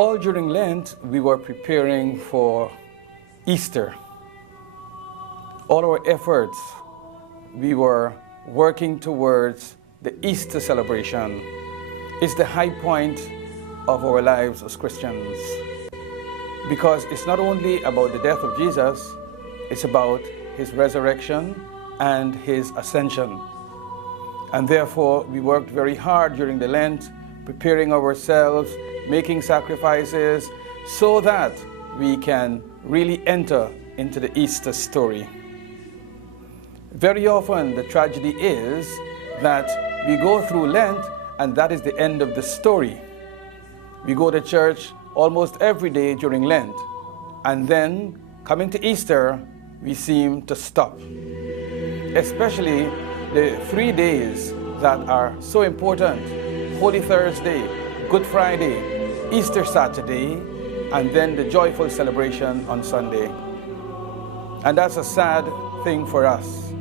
All during Lent, we were preparing for Easter. All our efforts, we were working towards the Easter celebration. It's the high point of our lives as Christians, because it's not only about the death of Jesus, it's about his resurrection and his ascension. And therefore, we worked very hard during the Lent, preparing ourselves, making sacrifices, so that we can really enter into the Easter story. Very often, the tragedy is that we go through Lent, and that is the end of the story. We go to church almost every day during Lent, and then, coming to Easter, we seem to stop. Especially the 3 days that are so important: Holy Thursday, Good Friday, Easter Saturday, and then the joyful celebration on Sunday. And that's a sad thing for us.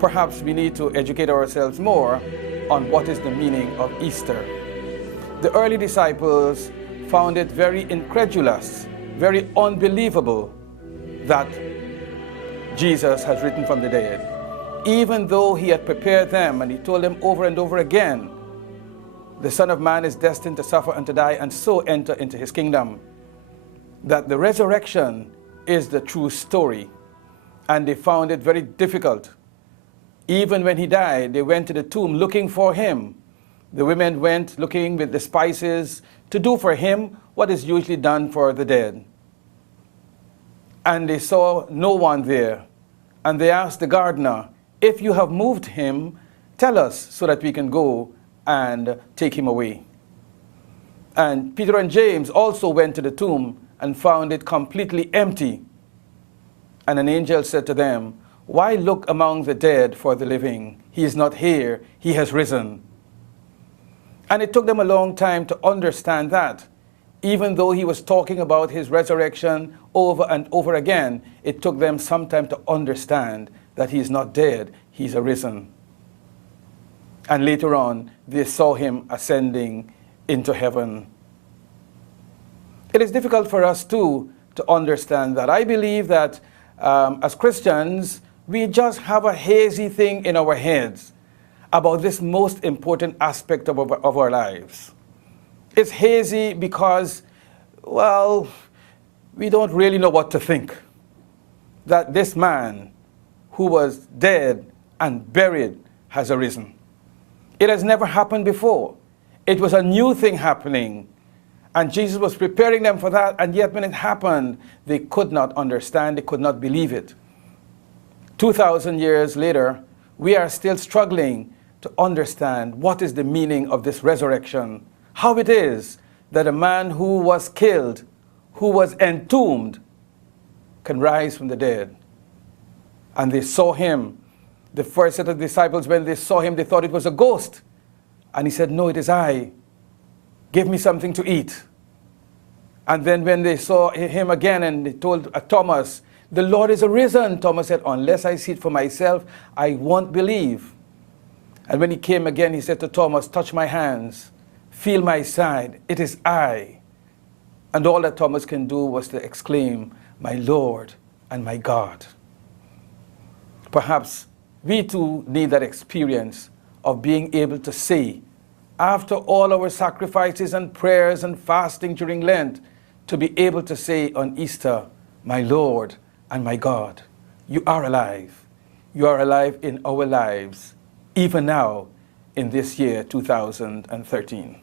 Perhaps we need to educate ourselves more on what is the meaning of Easter. The early disciples found it very incredulous, very unbelievable that Jesus has risen from the dead, even though he had prepared them and he told them over and over again, the Son of Man is destined to suffer and to die and so enter into his kingdom. That the resurrection is the true story. And they found it very difficult. Even when he died, they went to the tomb looking for him. The women went looking with the spices to do for him what is usually done for the dead. And they saw no one there. And they asked the gardener, "If you have moved him, tell us so that we can go and take him away." And Peter and James also went to the tomb and found it completely empty. And an angel said to them, "Why look among the dead for the living? He is not here, he has risen." And it took them a long time to understand that. Even though he was talking about his resurrection over and over again, it took them some time to understand that he is not dead, he's arisen. And later on, they saw him ascending into heaven. It is difficult for us, too, to understand that. I believe that as Christians, we just have a hazy thing in our heads about this most important aspect of our lives. It's hazy because, well, we don't really know what to think. That this man who was dead and buried has arisen. It has never happened before. It was a new thing happening. And Jesus was preparing them for that, and yet when it happened, they could not understand, they could not believe it. 2,000 years later, we are still struggling to understand what is the meaning of this resurrection. How it is that a man who was killed, who was entombed, can rise from the dead. And they saw him. The first set of disciples, when they saw him, they thought it was a ghost. And he said, "No, it is I. Give me something to eat." And then when they saw him again and they told Thomas, "The Lord is arisen," Thomas said, "Unless I see it for myself, I won't believe." And when he came again, he said to Thomas, "Touch my hands, feel my side, it is I." And all that Thomas can do was to exclaim, "My Lord and my God." Perhaps we too need that experience of being able to say, after all our sacrifices and prayers and fasting during Lent, to be able to say on Easter, "My Lord and my God, you are alive. You are alive in our lives, even now in this year 2013.